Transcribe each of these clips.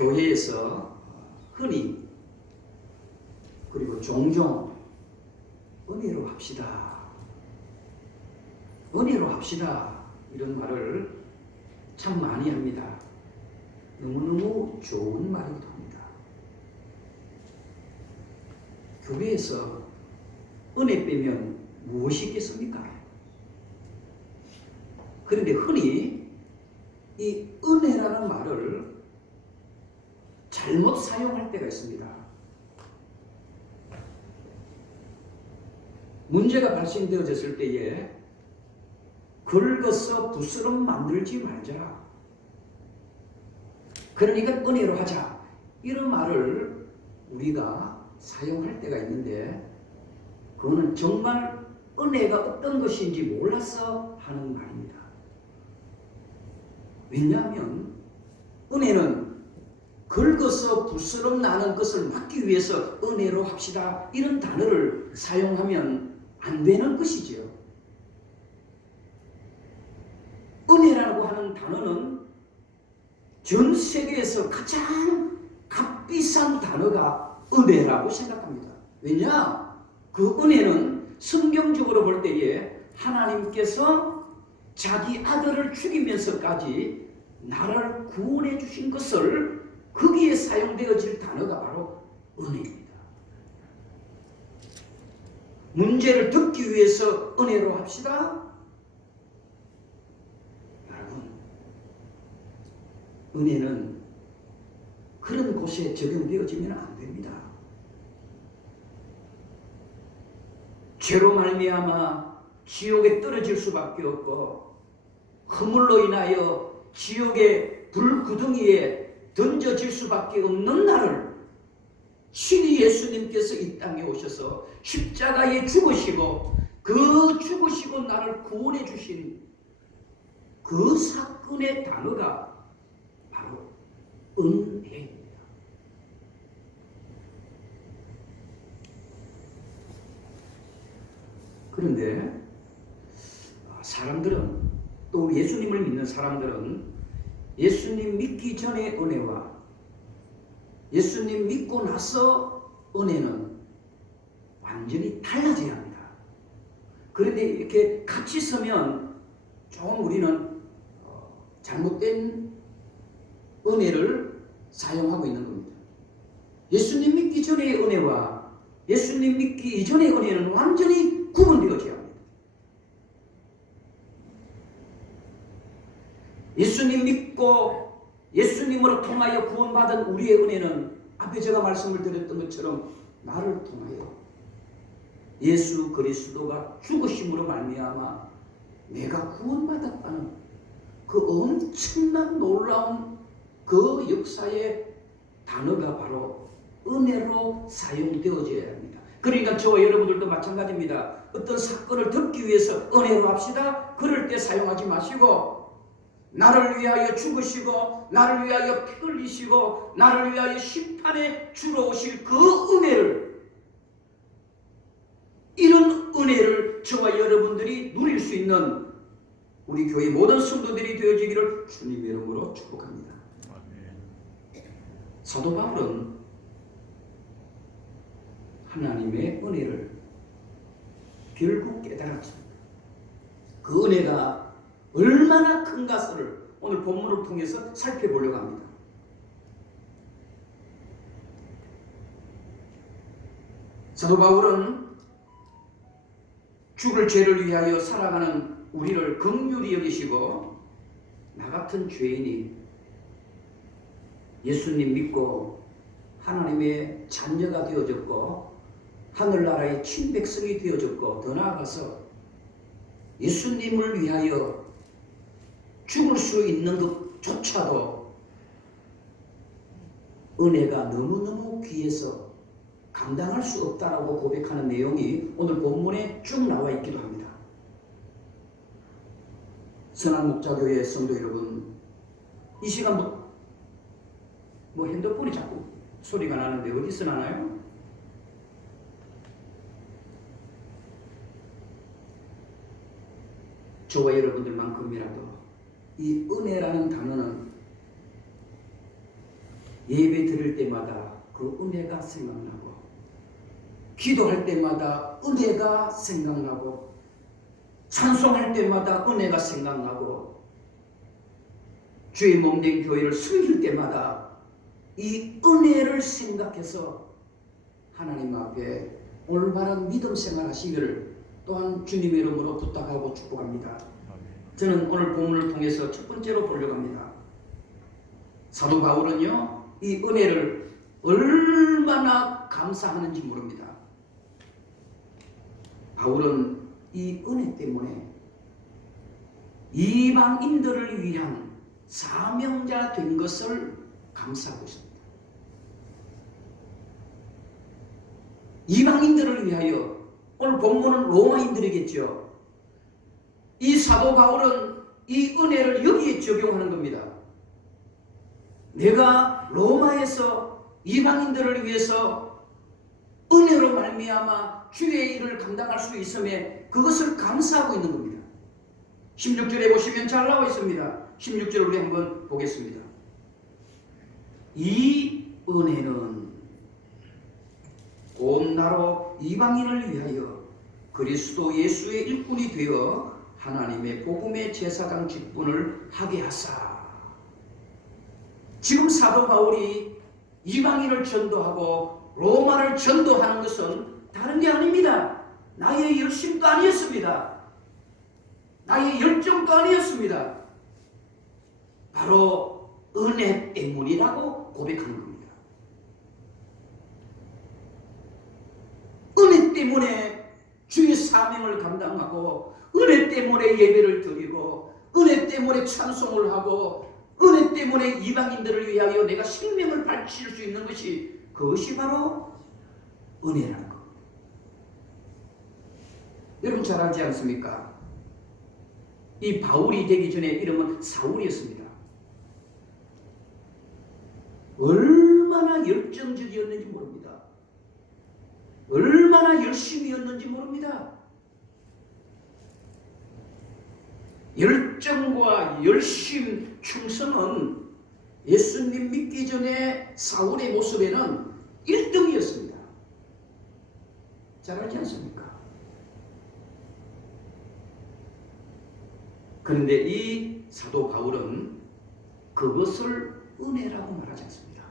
교회에서 흔히 그리고 종종 은혜로 합시다. 은혜로 합시다. 이런 말을 참 많이 합니다. 너무너무 좋은 말이기도 합니다. 교회에서 은혜 빼면 무엇이 있겠습니까? 그런데 흔히 이 은혜라는 말을 잘못 사용할 때가 있습니다. 문제가 발생되어졌을 때에 긁어서 부스럼 만들지 말자. 그러니까 은혜로 하자. 이런 말을 우리가 사용할 때가 있는데 그거는 정말 은혜가 어떤 것인지 몰라서 하는 말입니다. 왜냐하면 은혜는 긁어서 부스럼 나는 것을 막기 위해서 은혜로 합시다. 이런 단어를 사용하면 안 되는 것이지요. 은혜라고 하는 단어는 전 세계에서 가장 값비싼 단어가 은혜라고 생각합니다. 왜냐? 그 은혜는 성경적으로 볼 때에 하나님께서 자기 아들을 죽이면서까지 나를 구원해 주신 것을 거기에 사용되어질 단어가 바로 은혜입니다. 문제를 듣기 위해서 은혜로 합시다. 여러분, 은혜는 그런 곳에 적용되어지면 안 됩니다. 죄로 말미암아 지옥에 떨어질 수밖에 없고 허물로 인하여 지옥의 불구덩이에 던져질 수밖에 없는 나를 신이 예수님께서 이 땅에 오셔서 십자가에 죽으시고 그 죽으시고 나를 구원해 주신 그 사건의 단어가 바로 은혜입니다. 그런데 사람들은 또 예수님을 믿는 사람들은 예수님 믿기 전의 은혜와 예수님 믿고 나서 은혜는 완전히 달라져야 합니다. 그런데 이렇게 같이 서면 좀 우리는 잘못된 은혜를 사용하고 있는 겁니다. 예수님 믿기 전의 은혜와 예수님 믿기 이전의 은혜는 완전히 구분되어져야 합니다. 예수님 믿고 예수님으로 통하여 구원받은 우리의 은혜는 앞에 제가 말씀을 드렸던 것처럼 나를 통하여 예수 그리스도가 죽으심으로 말미암아 내가 구원받았다는 그 엄청난 놀라운 그 역사의 단어가 바로 은혜로 사용되어져야 합니다. 그러니까 저와 여러분들도 마찬가지입니다. 어떤 사건을 듣기 위해서 은혜로 합시다. 그럴 때 사용하지 마시고 나를 위하여 죽으시고 나를 위하여 피 흘리시고 나를 위하여 심판에 주러 오실 그 은혜를, 이런 은혜를 저와 여러분들이 누릴 수 있는 우리 교회 모든 성도들이 되어지기를 주님의 이름으로 축복합니다. 사도 바울은 하나님의 은혜를 결국 깨달았습니다. 그 은혜가 얼마나 큰 것을 오늘 본문을 통해서 살펴보려고 합니다. 사도 바울은 죽을 죄를 위하여 살아가는 우리를 긍휼히 여기시고 나 같은 죄인이 예수님 믿고 하나님의 자녀가 되어졌고 하늘나라의 친백성이 되어졌고 더 나아가서 예수님을 위하여 죽을 수 있는 것조차도 은혜가 너무너무 귀해서 감당할 수 없다라고 고백하는 내용이 오늘 본문에 쭉 나와 있기도 합니다. 선한목자교회 성도 여러분, 이 시간부터 핸드폰이 자꾸 소리가 나는데 어디서 나나요? 저와 여러분들만큼이라도 이 은혜라는 단어는 예배 드릴 때마다 그 은혜가 생각나고, 기도할 때마다 은혜가 생각나고, 찬송할 때마다 은혜가 생각나고, 주의 몸된 교회를 섬길 때마다 이 은혜를 생각해서 하나님 앞에 올바른 믿음 생활하시기를 또한 주님의 이름으로 부탁하고 축복합니다. 저는 오늘 본문을 통해서 첫 번째로 보려고 합니다. 사도 바울은요, 이 은혜를 얼마나 감사하는지 모릅니다. 바울은 이 은혜 때문에 이방인들을 위한 사명자 된 것을 감사하고 있습니다. 이방인들을 위하여, 오늘 본문은 로마인들이겠죠. 이 사도 바울은 이 은혜를 여기에 적용하는 겁니다. 내가 로마에서 이방인들을 위해서 은혜로 말미암아 주의 일을 감당할 수 있음에 그것을 감사하고 있는 겁니다. 16절에 보시면 잘 나와 있습니다. 16절 우리 한번 보겠습니다. 이 은혜는 온 나로 이방인을 위하여 그리스도 예수의 일꾼이 되어 하나님의 복음의 제사장 직분을 하게 하사. 지금 사도 바울이 이방인을 전도하고 로마를 전도하는 것은 다른 게 아닙니다. 나의 열심도 아니었습니다. 나의 열정도 아니었습니다. 바로 은혜 때문이라고 고백하는 겁니다. 은혜 때문에 주의 사명을 감당하고, 은혜 때문에 예배를 드리고, 은혜 때문에 찬송을 하고, 은혜 때문에 이방인들을 위하여 내가 생명을 바칠 수 있는 것이, 그것이 바로 은혜라는 것. 여러분 잘 알지 않습니까? 이 바울이 되기 전에 이름은 사울이었습니다. 얼마나 열정적이었는지 모릅니다. 얼마나 열심이었는지 모릅니다. 열정과 열심, 충성은 예수님 믿기 전에 사울의 모습에는 1등이었습니다. 잘 알지 않습니까? 그런데 이 사도 바울은 그것을 은혜라고 말하지 않습니다.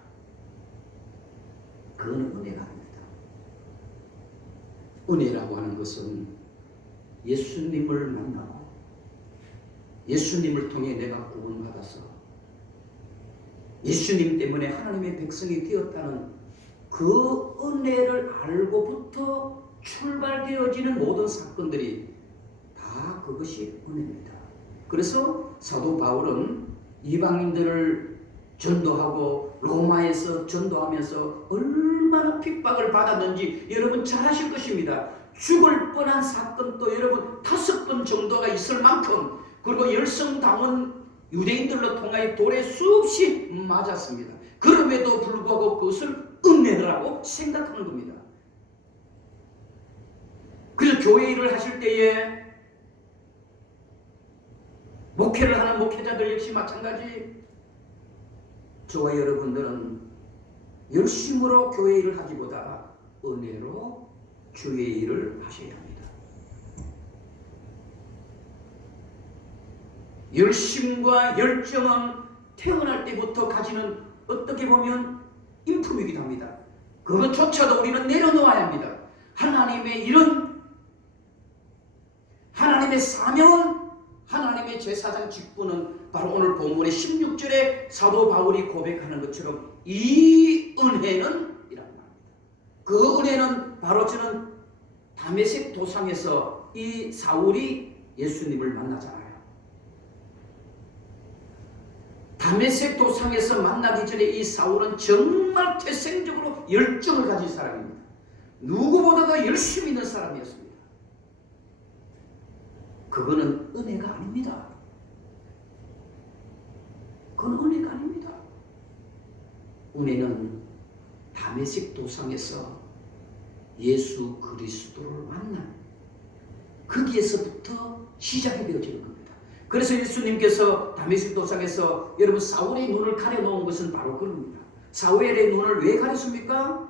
그건 은혜가 아닙니다. 은혜라고 하는 것은 예수님을 만나고 예수님을 통해 내가 구원받아서 예수님 때문에 하나님의 백성이 되었다는 그 은혜를 알고부터 출발되어지는 모든 사건들이 다 그것이 은혜입니다. 그래서 사도 바울은 이방인들을 전도하고 로마에서 전도하면서 얼마나 핍박을 받았는지 여러분 잘 아실 것입니다. 죽을 뻔한 사건도 여러분 5번 정도가 있을 만큼, 그리고 열성당은 유대인들로 통하여 돌에 수없이 맞았습니다. 그럼에도 불구하고 그것을 은혜라고 생각하는 겁니다. 그래서 교회 일을 하실 때에 목회를 하는 목회자들 역시 마찬가지, 저와 여러분들은 열심으로 교회 일을 하기보다 은혜로 주의 일을 하셔야 합니다. 열심과 열정은 태어날 때부터 가지는 어떻게 보면 인품이기도 합니다. 그것조차도 우리는 내려놓아야 합니다. 하나님의 일은, 하나님의 사명은, 하나님의 제사장 직분은 바로 오늘 본문의 16절에 사도 바울이 고백하는 것처럼 이 은혜는 이라는 말입니다. 그 은혜는 바로 저는 다메섹 도상에서 이 사울이 예수님을 만나잖아요. 다메섹 도상에서 만나기 전에 이 사울은 정말 태생적으로 열정을 가진 사람입니다. 누구보다도 열심히 있는 사람이었습니다. 그거는 은혜가 아닙니다. 그건 은혜가 아닙니다. 은혜는 다메섹 도상에서 예수 그리스도를 만난 거기에서부터 시작이 되어지는 겁니다. 그래서 예수님께서 다메섹 도상에서 여러분 사울의 눈을 가려놓은 것은 바로 그겁니다. 사무엘의 눈을 왜 가렸습니까?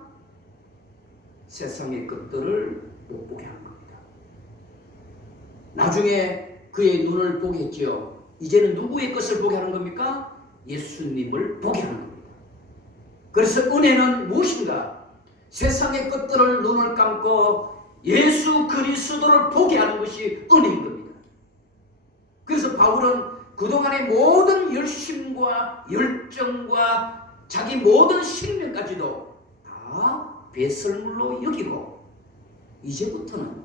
세상의 것들을 못 보게 하는 겁니다. 나중에 그의 눈을 보게 했지요. 이제는 누구의 것을 보게 하는 겁니까? 예수님을 보게 하는 겁니다. 그래서 은혜는 무엇인가? 세상의 것들을 눈을 감고 예수 그리스도를 보게 하는 것이 은혜인 겁니다. 그래서 바울은 그동안의 모든 열심과 열정과 자기 모든 생명까지도 다 배설물로 여기고 이제부터는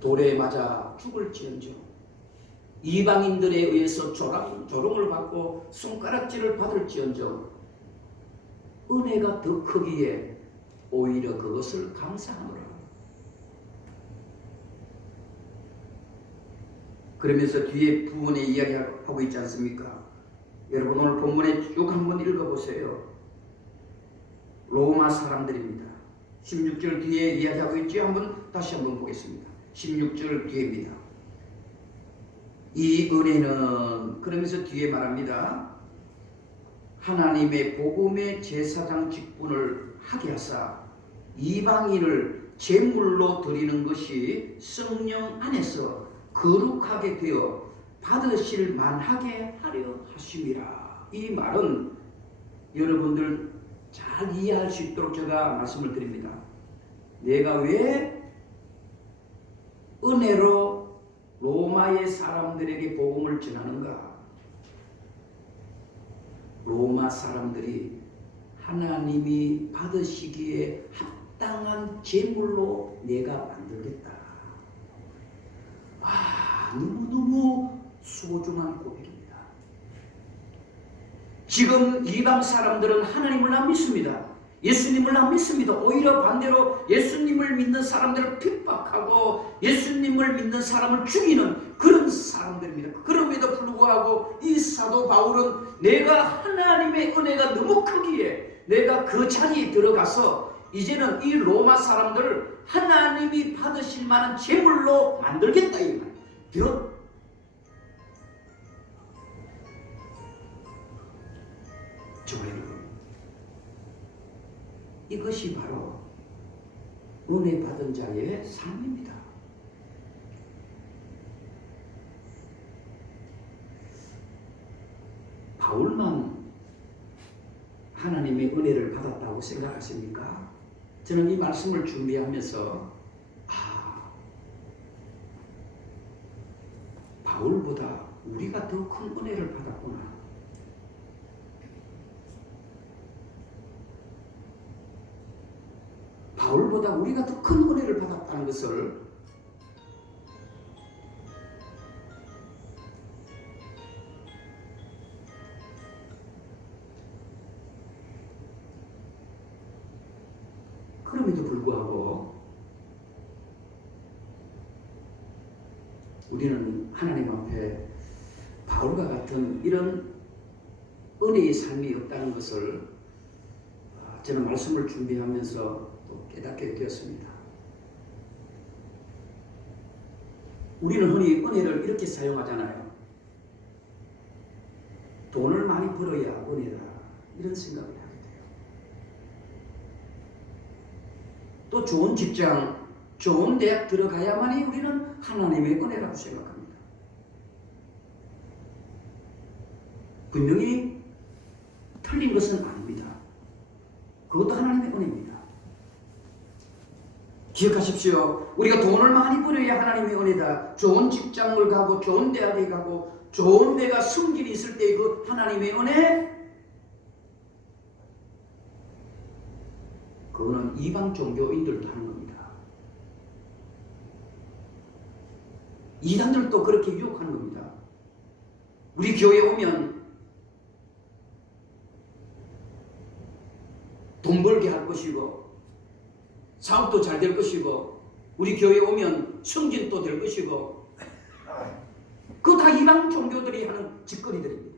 돌에 맞아 죽을지언정 이방인들에 의해서 조롱을 받고 손가락질을 받을지언정 은혜가 더 크기에 오히려 그것을 감사하노라. 그러면서 뒤에 부분에 이야기하고 있지 않습니까? 여러분 오늘 본문에 쭉 한번 읽어보세요. 로마 사람들입니다. 16절 뒤에 이야기하고 있죠. 다시 한번 보겠습니다. 16절 뒤에입니다. 이 은혜는 그러면서 뒤에 말합니다. 하나님의 복음의 제사장 직분을 하게 하사 이방인을 제물로 드리는 것이 성령 안에서 거룩하게 되어 받으실 만하게 하려 하심이라. 이 말은 여러분들 잘 이해할 수 있도록 제가 말씀을 드립니다. 내가 왜 은혜로 로마의 사람들에게 복음을 전하는가? 로마 사람들이 하나님이 받으시기에 합당한 제물로 내가 만들겠다. 와, 너무너무 소중한 고백입니다. 지금 이방 사람들은 하나님을 안 믿습니다. 예수님을 안 믿습니다. 오히려 반대로 예수님을 믿는 사람들을 핍박하고 예수님을 믿는 사람을 죽이는 그런 사람들입니다. 그럼에도 불구하고 이 사도 바울은 내가 하나님의 은혜가 너무 크기에 내가 그 자리에 들어가서 이제는 이 로마 사람들을 하나님이 받으실 만한 제물로 만들겠다 이 말이에요. 좋아요. 이것이 바로 은혜 받은 자의 삶입니다. 바울만 하나님의 은혜를 받았다고 생각하십니까? 저는 이 말씀을 준비하면서 바울보다 우리가 더 큰 은혜를 받았구나. 바울보다 우리가 더 큰 은혜를 받았다는 것을 그럼에도 불구하고 우리는 하나님 앞에 바울과 같은 이런 은혜의 삶이 없다는 것을 저는 말씀을 준비하면서 또 깨닫게 되었습니다. 우리는 흔히 은혜를 이렇게 사용하잖아요. 돈을 많이 벌어야 은혜다 이런 생각을 하게 돼요. 또 좋은 직장, 좋은 대학 들어가야만이 우리는 하나님의 은혜라고 생각합니다. 분명히 틀린 것은 아닙니다. 그것도 하나님의 은혜입니다. 기억하십시오. 우리가 돈을 많이 벌어야 하나님의 은혜다. 좋은 직장을 가고 좋은 대학에 가고 좋은 데가 승진이 있을 때 그 하나님의 은혜, 그거는 이방 종교인들도 하는 겁니다. 이단들도 그렇게 유혹하는 겁니다. 우리 교회에 오면 돈 벌게 할 것이고 사업도 잘 될 것이고 우리 교회에 오면 승진도 될 것이고 그거 다 이방 종교들이 하는 짓거리들입니다.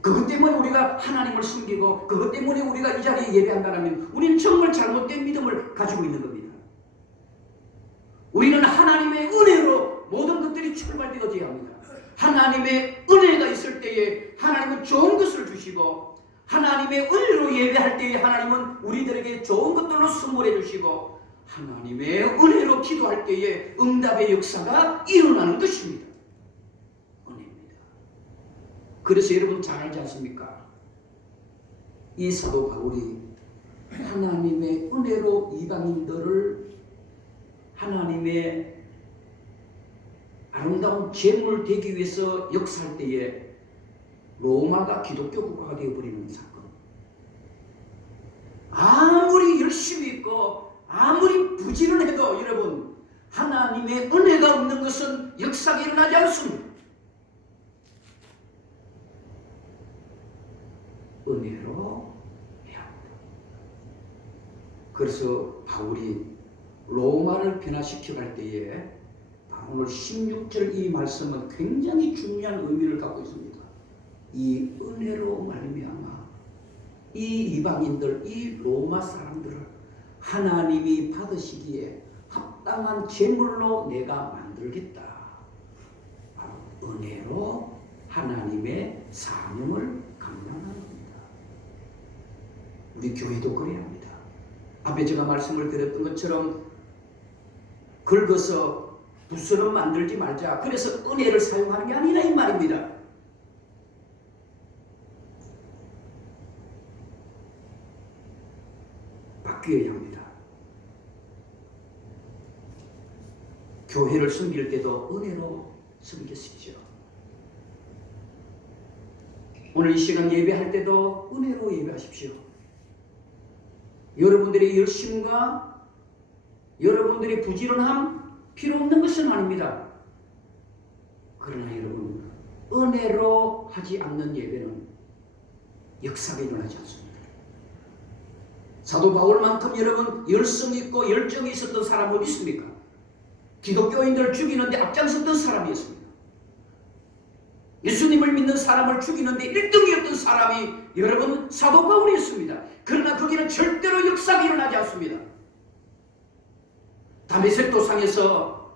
그것 때문에 우리가 하나님을 숨기고 그것 때문에 우리가 이 자리에 예배한다면 우리는 정말 잘못된 믿음을 가지고 있는 겁니다. 우리는 하나님의 은혜로 모든 것들이 출발되어져야 합니다. 하나님의 하나님의 은혜가 있을 때에 하나님은 좋은 것을 주시고, 하나님의 은혜로 예배할 때에 하나님은 우리들에게 좋은 것들로 선물해 주시고, 하나님의 은혜로 기도할 때에 응답의 역사가 일어나는 것입니다. 은혜입니다. 그래서 여러분 잘 알지 않습니까? 이 사도 바울이 하나님의 은혜로 이방인들을 하나님의 아름다운 제물 되기 위해서 역사할 때에 로마가 기독교 국가가 되어버리는 사건. 아무리 열심히 있고 아무리 부지런해도 여러분, 하나님의 은혜가 없는 것은 역사가 일어나지 않습니다. 은혜로 해야 합니다. 그래서 바울이 로마를 변화시켜 갈 때에 오늘 16절 이 말씀은 굉장히 중요한 의미를 갖고 있습니다. 이 은혜로 말미암아 이 이방인들, 이 로마 사람들을 하나님이 받으시기에 합당한 제물로 내가 만들겠다. 바로 은혜로 하나님의 사명을 감당하는 겁니다. 우리 교회도 그래야 합니다. 앞에 제가 말씀을 드렸던 것처럼 긁어서 부스럼 만들지 말자. 그래서 은혜를 사용하는 게 아니라 이 말입니다. 바뀌어야 합니다. 교회를 섬길 때도 은혜로 섬기십시오. 오늘 이 시간 예배할 때도 은혜로 예배하십시오. 여러분들의 열심과 여러분들의 부지런함 필요 없는 것은 아닙니다. 그러나 여러분, 은혜로 하지 않는 예배는 역사가 일어나지 않습니다. 사도 바울만큼 여러분 열성 있고 열정이 있었던 사람 어디 있습니까? 기독교인들을 죽이는데 앞장섰던 사람이었습니다. 예수님을 믿는 사람을 죽이는데 1등이었던 사람이 여러분 사도 바울이었습니다. 그러나 거기는 절대로 역사가 일어나지 않습니다. 다메섹 도상에서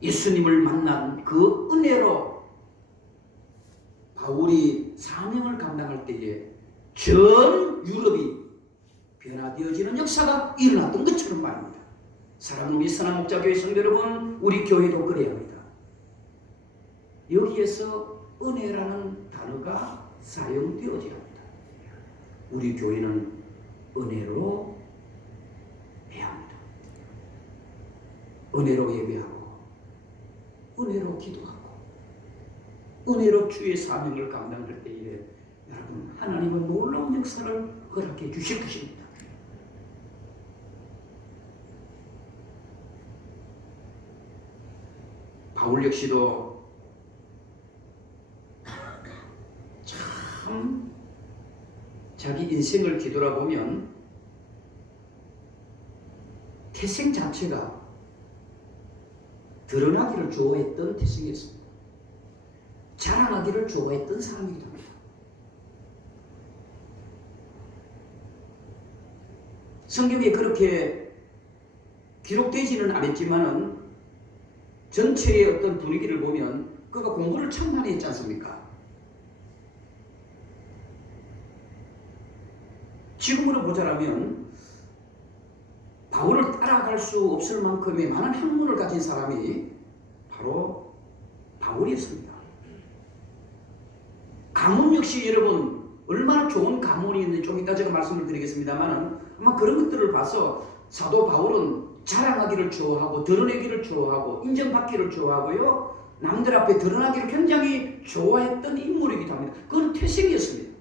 예수님을 만난 그 은혜로 바울이 사명을 감당할 때에 전 유럽이 변화되어지는 역사가 일어났던 것처럼 말입니다. 사랑하는 미선한 목자교회 성도 여러분, 우리 교회도 그래야 합니다. 여기에서 은혜라는 단어가 사용되어져야 합니다. 우리 교회는 은혜로 해야 합니다. 은혜로 예배하고 은혜로 기도하고 은혜로 주의 사명을 감당할 때에 여러분 하나님은 놀라운 역사를 허락해 주실 것입니다. 바울 역시도 참 자기 인생을 뒤돌아보면 태생 자체가 드러나기를 좋아했던 태생이었습니다. 자랑하기를 좋아했던 사람이기도 합니다. 성경에 그렇게 기록되지는 않았지만은 전체의 어떤 분위기를 보면 그가 공부를 참 많이 했지 않습니까? 지금으로 보자라면 바울을 따라갈 수 없을 만큼의 많은 학문을 가진 사람이 바로 바울이었습니다. 가문 역시 여러분 얼마나 좋은 가문이 있는지 좀 이따 제가 말씀을 드리겠습니다만 아마 그런 것들을 봐서 사도 바울은 자랑하기를 좋아하고 드러내기를 좋아하고 인정받기를 좋아하고요. 남들 앞에 드러나기를 굉장히 좋아했던 인물이기도 합니다. 그건 태생이었습니다.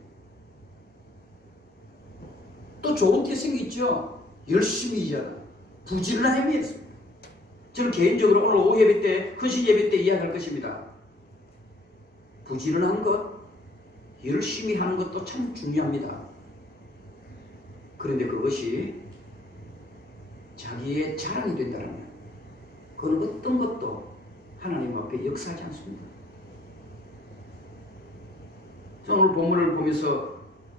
또 좋은 태생이 있죠. 열심히 일하고 부지런함이었습니다. 저는 개인적으로 오늘 오후 예배 때, 헌신 예배 때 이야기할 것입니다. 부지런한 것, 열심히 하는 것도 참 중요합니다. 그런데 그것이 자기의 자랑이 된다면 그건 어떤 것도 하나님 앞에 역사하지 않습니다. 저는 오늘 본문을 보면서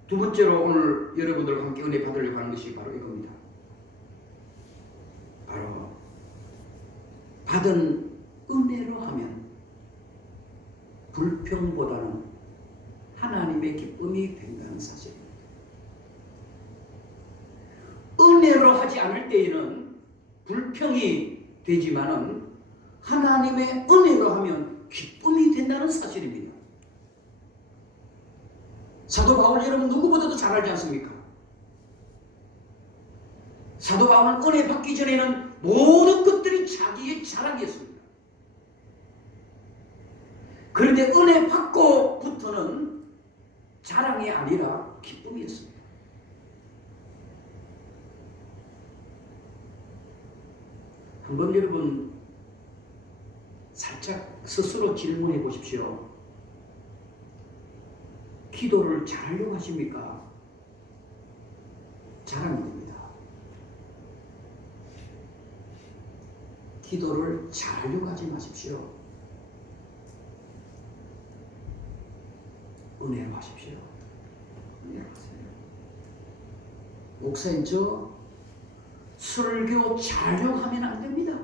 두 번째로 오늘 여러분들과 함께 은혜 받으려고 하는 것이 바로 이겁니다. 바로 받은 은혜로 하면 불평보다는 하나님의 기쁨이 된다는 사실입니다. 은혜로 하지 않을 때에는 불평이 되지만은 하나님의 은혜로 하면 기쁨이 된다는 사실입니다. 사도 바울 여러분 누구보다도 잘 알지 않습니까? 사도 바울은 은혜 받기 전에는 모든 것들이 자기의 자랑이었습니다. 그런데 은혜 받고부터는 자랑이 아니라 기쁨이었습니다. 한번 여러분 살짝 스스로 질문해 보십시오. 기도를 잘하려고 하십니까? 자랑입니다. 기도를 잘하려고 하지 마십시오. 은혜로 하십시오. 은혜로 하세요. 목사님 저 설교 잘하려고 하면 안 됩니다.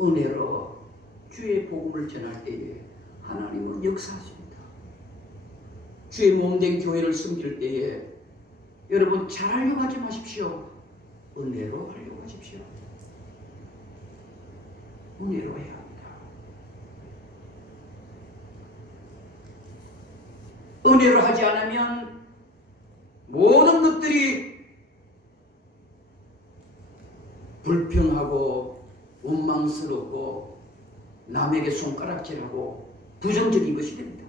은혜로 주의 복음을 전할 때에 하나님은 역사하십니다. 주의 몸된 교회를 섬길 때에 여러분 잘하려고 하지 마십시오. 은혜로 하려고 하십시오. 은혜로 해야 합니다. 은혜로 하지 않으면 모든 것들이 불평하고 원망스럽고 남에게 손가락질하고 부정적인 것이 됩니다.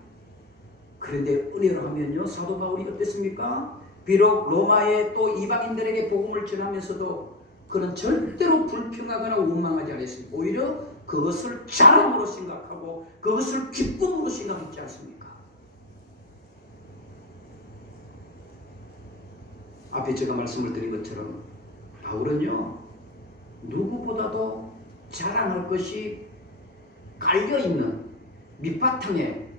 그런데 은혜로 하면요, 사도 바울이 어땠습니까? 비록 로마의 또 이방인들에게 복음을 전하면서도 그는 절대로 불평하거나 원망하지 않았습니다. 오히려 그것을 자랑으로 생각하고 그것을 기쁨으로 생각했지 않습니까? 앞에 제가 말씀을 드린 것처럼 바울은요, 누구보다도 자랑할 것이 깔려있는 밑바탕에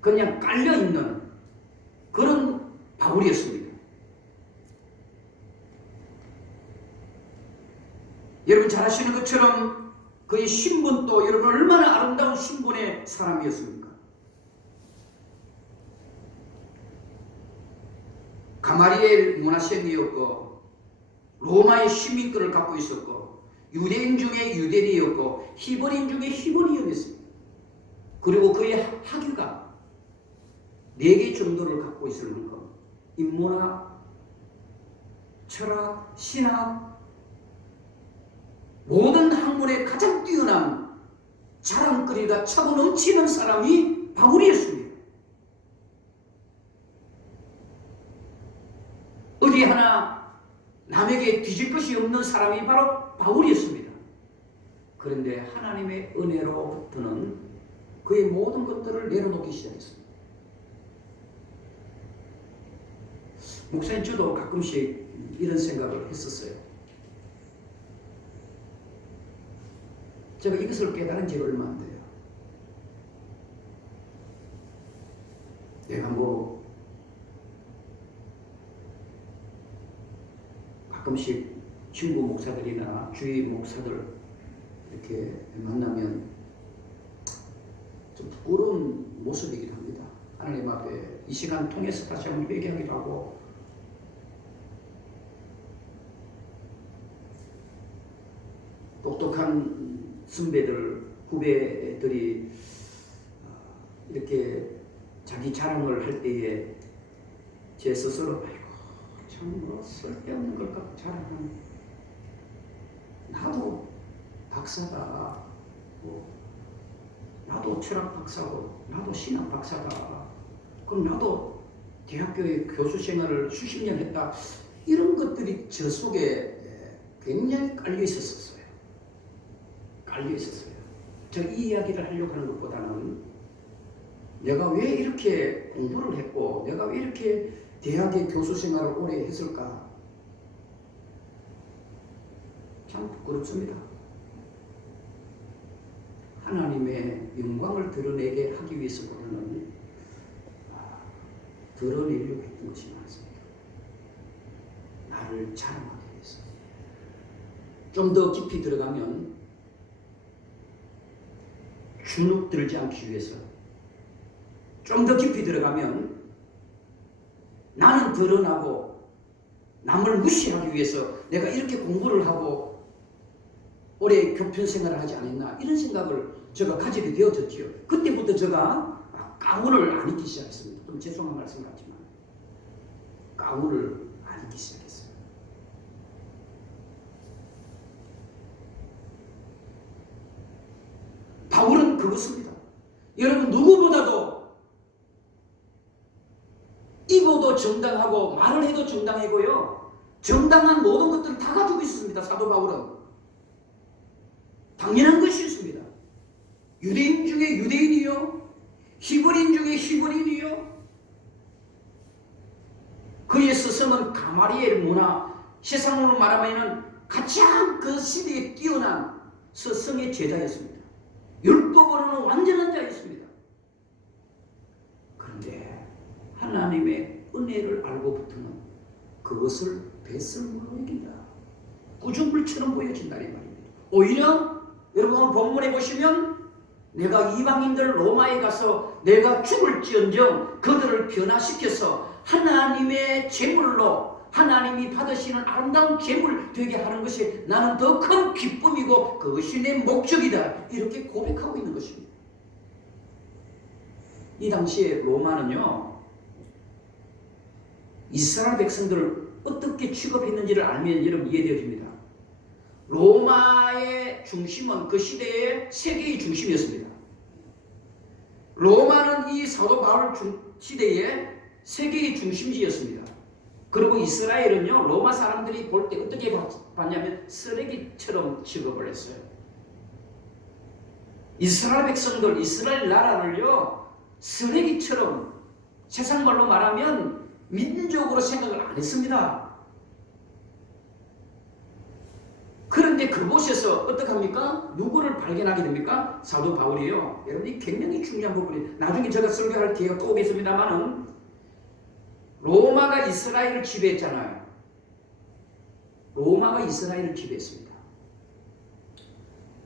그냥 깔려있는 그런 바울이었습니다. 여러분 잘 아시는 것처럼 그의 신분도 여러분 얼마나 아름다운 신분의 사람이었습니까? 가마리엘 문하생이었고 로마의 시민권을 갖고 있었고 유대인 중에 유대인이었고 히브리인 중에 히브리인이었습니다. 그리고 그의 학위가 4개 정도를 갖고 있을 만큼 인문학, 철학, 신학 모든 학문에 가장 뛰어난 자랑거리가 차고 넘치는 사람이 바울이었습니다. 어디 하나 남에게 뒤질 것이 없는 사람이 바로 바울이었습니다. 그런데 하나님의 은혜로부터는 그의 모든 것들을 내려놓기 시작했습니다. 목사님 저도 가끔씩 이런 생각을 했었어요. 제가 이것을 깨달은 지 얼마 안 돼요. 내가 뭐 가끔씩 친구 목사들이나 주위 목사들 이렇게 만나면 좀 부끄러운 모습이기도 합니다. 하나님 앞에 이 시간 통해서 다시 한번 회개하기도 하고 똑똑한 선배들, 후배들이 이렇게 자기 자랑을 할 때에 제 스스로 아이고 참 뭐 쓸데없는 걸 갖고 자랑하는 나도 박사다, 뭐 나도 철학 박사고 나도 신학 박사다, 그럼 나도 대학교의 교수 생활을 수십 년 했다, 이런 것들이 저 속에 굉장히 깔려 있었어요. 저 이 이야기를 하려고 하는 것보다는 내가 왜 이렇게 공부를 했고 내가 왜 이렇게 대학의 교수 생활을 오래 했을까? 참 부끄럽습니다. 하나님의 영광을 드러내게 하기 위해서보다는 드러내려고 했던 것이 많습니다. 나를 자랑하기 위해서. 좀 더 깊이 들어가면 주눅 들지 않기 위해서, 좀 더 깊이 들어가면 나는 드러나고 남을 무시하기 위해서 내가 이렇게 공부를 하고 오래 교편 생활을 하지 않았나 이런 생각을 제가 가지게 되어졌지요. 그때부터 제가 가훈을 안 입기 시작했습니다. 좀 죄송한 말씀 같지만 가훈을 안 입기 시작했어요. 바울은 그것입니다. 여러분 누구보다도 입어도 정당하고 말을 해도 정당하고요. 정당한 모든 것들을 다 가지고 있었습니다. 사도 바울은. 당연한 것이었습니다. 유대인 중에 유대인이요. 히브리인 중에 히브리인이요. 그의 스승은 가마리엘 문화, 세상으로 말하면 가장 그 시대에 뛰어난 스승의 제자였습니다. 율법으로는 완전한 자였습니다. 그런데 하나님의 은혜를 알고부터는 그것을 배설물로 여긴다. 꾸중물처럼 보여진다 이 말입니다. 오히려 여러분 본문에 보시면 내가 이방인들 로마에 가서 내가 죽을지언정 그들을 변화시켜서 하나님의 제물로 하나님이 받으시는 아름다운 제물 되게 하는 것이 나는 더 큰 기쁨이고 그것이 내 목적이다. 이렇게 고백하고 있는 것입니다. 이 당시에 로마는요. 이스라엘 백성들을 어떻게 취급했는지를 알면 여러분 이해되어집니다. 로마의 중심은 그 시대의 세계의 중심이었습니다. 로마는 이 사도 바울 시대의 세계의 중심지였습니다. 그리고 이스라엘은요, 로마 사람들이 볼 때 어떻게 봤냐면 쓰레기처럼 취급을 했어요. 이스라엘 백성들, 이스라엘 나라를요, 쓰레기처럼 세상 말로 말하면 민족으로 생각을 안 했습니다. 그런데 그곳에서 어떡합니까? 누구를 발견하게 됩니까? 사도 바울이요. 여러분, 이 굉장히 중요한 부분이 나중에 제가 설교할 기회가 또 오겠습니다만은 로마가 이스라엘을 지배했잖아요. 로마가 이스라엘을 지배했습니다.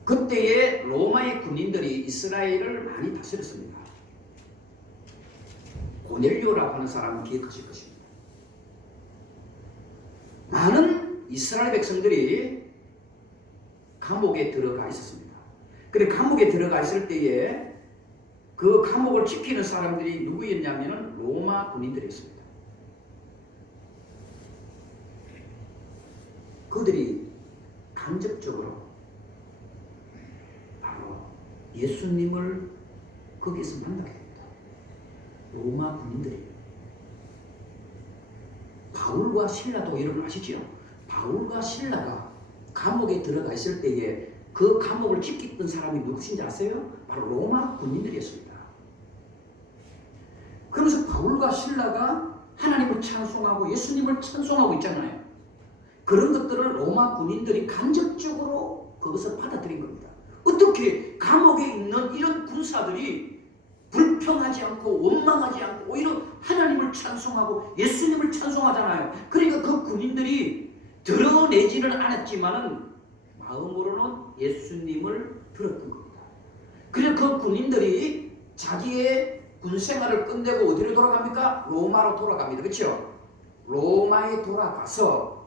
그때의 로마의 군인들이 이스라엘을 많이 다스렸습니다. 고넬료라고 하는 사람은 기억하실 것입니다. 많은 이스라엘 백성들이 감옥에 들어가 있었습니다. 그래 감옥에 들어가 있을 때에 그 감옥을 지키는 사람들이 누구였냐면 로마 군인들이었습니다. 그들이 간접적으로 바로 예수님을 거기서 만나게 됩니다. 로마 군인들이에요. 바울과 실라도 여러분 아시죠? 바울과 실라가 감옥에 들어가 있을 때에 그 감옥을 지키던 사람이 누구신지 아세요? 바로 로마 군인들이었습니다. 그러면서 바울과 실라가 하나님을 찬송하고 예수님을 찬송하고 있잖아요. 그런 것들을 로마 군인들이 간접적으로 그것을 받아들인 겁니다. 어떻게 감옥에 있는 이런 군사들이 불평하지 않고 원망하지 않고 오히려 하나님을 찬송하고 예수님을 찬송하잖아요. 그러니까 그 군인들이 드러내지는 않았지만은 마음으로는 예수님을 들었던 겁니다. 그래서 그 군인들이 자기의 군생활을 끝내고 어디로 돌아갑니까? 로마로 돌아갑니다. 그렇죠? 로마에 돌아가서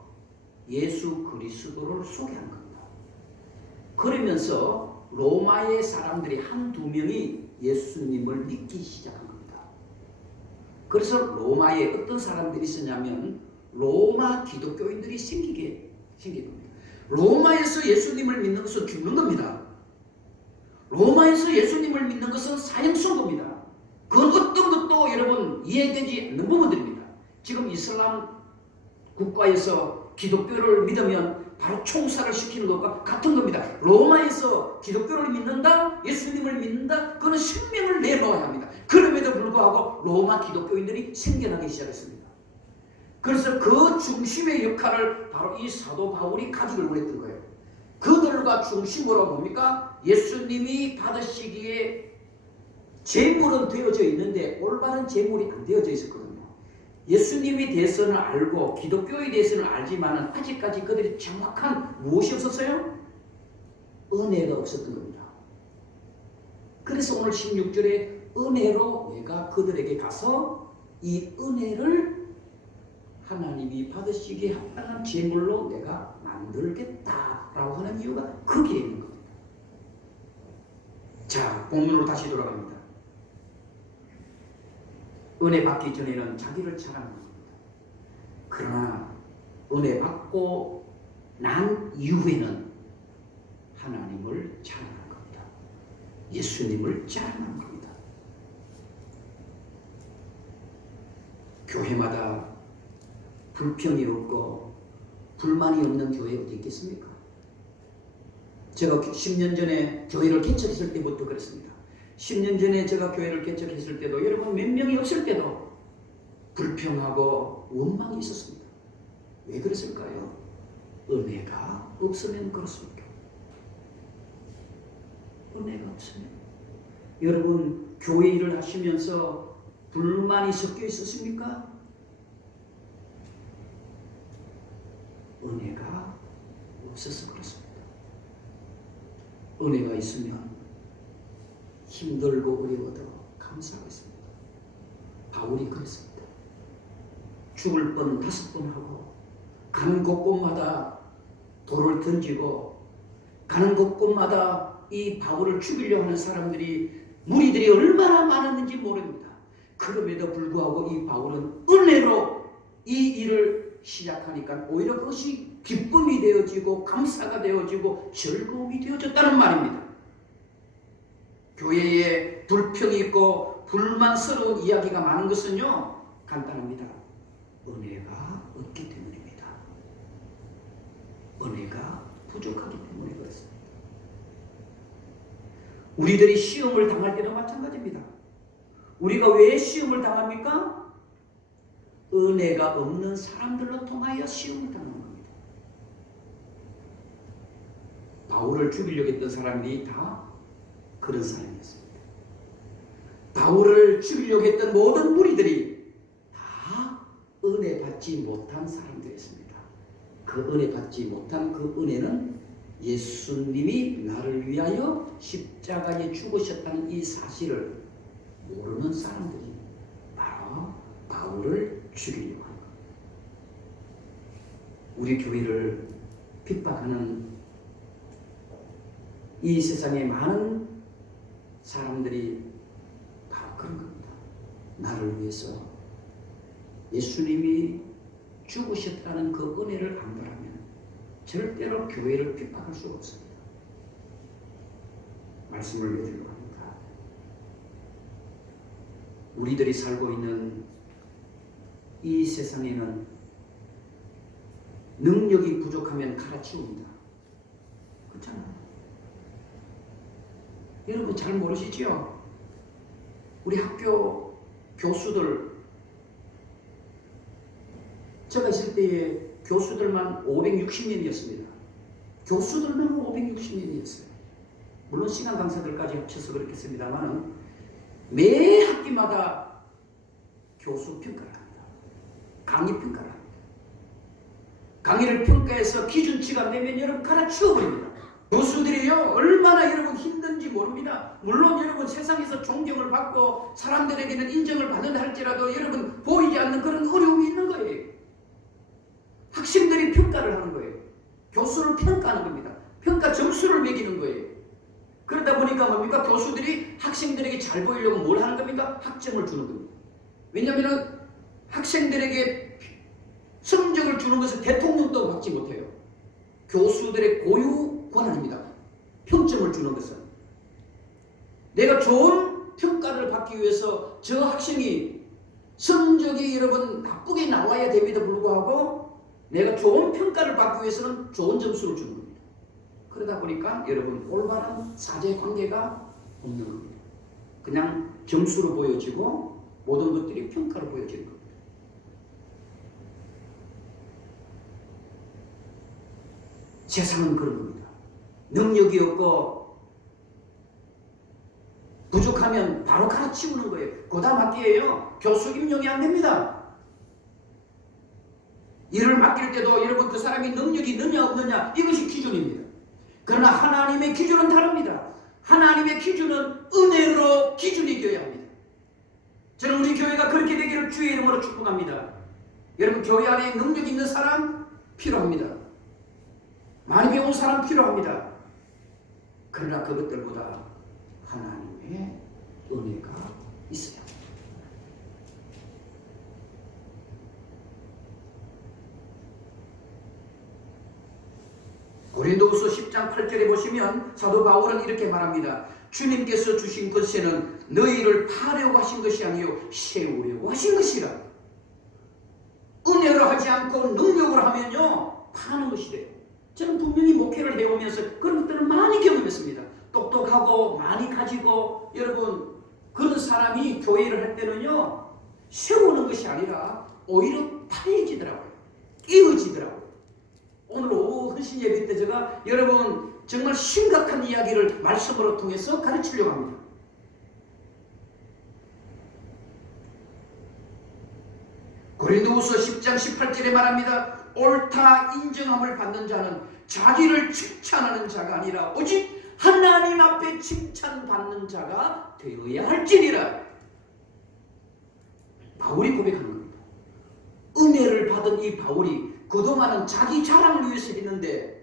예수 그리스도를 소개한 겁니다. 그러면서 로마의 사람들이 한두 명이 예수님을 믿기 시작한 겁니다. 그래서 로마에 어떤 사람들이 있었냐면 로마 기독교인들이 생긴 겁니다. 로마에서 예수님을 믿는 것은 죽는 겁니다. 로마에서 예수님을 믿는 것은 사형선고입니다. 그건 어떤 것도 여러분 이해되지 않는 부분들입니다. 지금 이슬람 국가에서 기독교를 믿으면 바로 총살을 시키는 것과 같은 겁니다. 로마에서 기독교를 믿는다, 예수님을 믿는다, 그건 생명을 내놓아야 합니다. 그럼에도 불구하고 로마 기독교인들이 생겨나기 시작했습니다. 그래서 그 중심의 역할을 바로 이 사도 바울이 가지고 그랬던 거예요. 그들과 중심으로 뭡니까? 예수님이 받으시기에 제물은 되어져 있는데 올바른 제물이 안 되어져 있었거든요. 예수님에 대해서는 알고 기독교에 대해서는 알지만 아직까지 그들이 정확한 무엇이 없었어요? 은혜가 없었던 겁니다. 그래서 오늘 16절에 은혜로 내가 그들에게 가서 이 은혜를 하나님이 받으시기에 합당한 제물로 내가 만들겠다라고 하는 이유가 거기에 있는 겁니다. 자, 본문으로 다시 돌아갑니다. 은혜 받기 전에는 자기를 자랑하는 겁니다. 그러나 은혜 받고 난 이후에는 하나님을 자랑하는 겁니다. 예수님을 자랑하는 겁니다. 교회마다 불평이 없고 불만이 없는 교회 어디 있겠습니까? 제가 10년 전에 교회를 개척했을 때부터 그랬습니다. 10년 전에 제가 교회를 개척했을 때도 여러분 몇 명이 없을 때도 불평하고 원망이 있었습니다. 왜 그랬을까요? 은혜가 없으면 그렇습니까? 은혜가 없으면. 여러분 교회 일을 하시면서 불만이 섞여 있었습니까? 은혜가 없어서 그렇습니다. 은혜가 있으면 힘들고 어려워도 감사하고 있습니다. 바울이 그랬습니다. 죽을 뻔 5번 하고 가는 곳곳마다 돌을 던지고 가는 곳곳마다 이 바울을 죽이려 하는 무리들이 얼마나 많았는지 모릅니다. 그럼에도 불구하고 이 바울은 은혜로 이 일을 시작하니까 오히려 그것이 기쁨이 되어지고 감사가 되어지고 즐거움이 되어졌다는 말입니다. 교회에 불평이 있고 불만스러운 이야기가 많은 것은요, 간단합니다. 은혜가 없기 때문입니다. 은혜가 부족하기 때문에 그렇습니다. 우리들이 시험을 당할 때도 마찬가지입니다. 우리가 왜 시험을 당합니까? 은혜가 없는 사람들로 통하여 시험을 당하는 겁니다. 바울을 죽이려고 했던 사람들이 다 그런 사람이었습니다. 바울을 죽이려고 했던 모든 무리들이 다 은혜 받지 못한 사람들이었습니다. 그 은혜 받지 못한 그 은혜는 예수님이 나를 위하여 십자가에 죽으셨다는 이 사실을 모르는 사람들이 바로 바울을 죽이려고 한 겁니다. 우리 교회를 핍박하는 이 세상에 많은 사람들이 바로 그런 겁니다. 나를 위해서 예수님이 죽으셨다는 그 은혜를 안 바라면 절대로 교회를 핍박할 수가 없습니다. 말씀을 맺으려고 합니다. 우리들이 살고 있는 이 세상에는 능력이 부족하면 갈아치웁니다. 그렇잖아요. 여러분 잘 모르시죠? 우리 학교 교수들, 제가 있을 때에 교수들만 560명이었습니다. 교수들만 560명이었어요. 물론 시간 강사들까지 합쳐서 그렇겠습니다만 매 학기마다 교수 평가를 합니다. 강의 평가를 합니다. 강의를 평가해서 기준치가 안 되면 여러분 갈아치워버립니다. 교수들이요 얼마나 여러분 힘든지 모릅니다. 물론 여러분 세상에서 존경을 받고 사람들에게는 인정을 받는다 할지라도 여러분 보이지 않는 그런 어려움이 있는 거예요. 학생들이 평가를 하는 거예요. 교수를 평가하는 겁니다. 평가 점수를 매기는 거예요. 그러다 보니까 뭡니까? 교수들이 학생들에게 잘 보이려고 뭘 하는 겁니까? 학점을 주는 겁니다. 왜냐하면 학생들에게 성적을 주는 것은 대통령도 받지 못해요. 교수들의 고유 권한입니다. 평점을 주는 것은. 내가 좋은 평가를 받기 위해서 저 학생이 성적이 여러분 나쁘게 나와야 됨에도 불구하고 내가 좋은 평가를 받기 위해서는 좋은 점수를 주는 겁니다. 그러다 보니까 여러분 올바른 사제관계가 없는 겁니다. 그냥 점수로 보여지고 모든 것들이 평가로 보여지는 겁니다. 세상은 그런 겁니다. 능력이 없고 부족하면 바로 갈아치우는 거예요. 고다 맡기예요. 교수 임용이 안 됩니다. 일을 맡길 때도 여러분 그 사람이 능력이 있느냐 없느냐 이것이 기준입니다. 그러나 하나님의 기준은 다릅니다. 하나님의 기준은 은혜로 기준이 되어야 합니다. 저는 우리 교회가 그렇게 되기를 주의 이름으로 축복합니다. 여러분, 교회 안에 능력 있는 사람 필요합니다. 많이 배운 사람 필요합니다. 그러나 그것들보다 하나님의 은혜가 있어요. 고린도후서 10장 8절에 보시면 사도 바울은 이렇게 말합니다. 주님께서 주신 것에는 너희를 파려고 하신 것이 아니요 세우려고 하신 것이라. 은혜로 하지 않고 능력으로 하면요 파는 것이 돼요. 저는 분명히 목회를 해오면서 그런 것들을 많이 경험했습니다. 똑똑하고 많이 가지고 여러분 그런 사람이 교회를 할 때는요 세우는 것이 아니라 오히려 파해지더라고요. 깨어지더라고요. 오늘 오후 헌신 예배 때 제가 여러분 정말 심각한 이야기를 말씀으로 통해서 가르치려고 합니다. 고린도후서 10장 18절에 말합니다. 옳다 인정함을 받는 자는 자기를 칭찬하는 자가 아니라 오직 하나님 앞에 칭찬받는 자가 되어야 할지니라. 바울이 고백하는 겁니다. 은혜를 받은 이 바울이 그동안은 자기 자랑을 위해서 했는데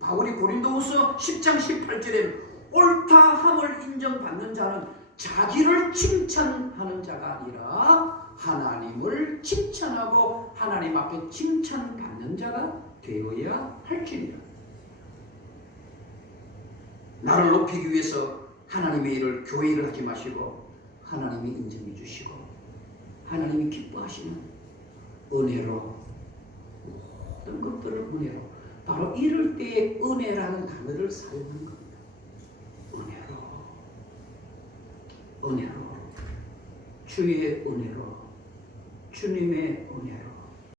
바울이 고린도후서 10장 18절에 옳다함을 인정받는 자는 자기를 칭찬하는 자가 아니라 하나님을 칭찬하고 하나님 앞에 칭찬받는 자가 되어야 할지니라. 나를 높이기 위해서 하나님의 일을 교회 일을 하지 마시고 하나님이 인정해 주시고 하나님이 기뻐하시는 은혜로 모든 것들을 은혜로 바로 이럴 때에 은혜라는 단어를 사용하는 겁니다. 은혜로 주의 은혜로 주님의 은혜로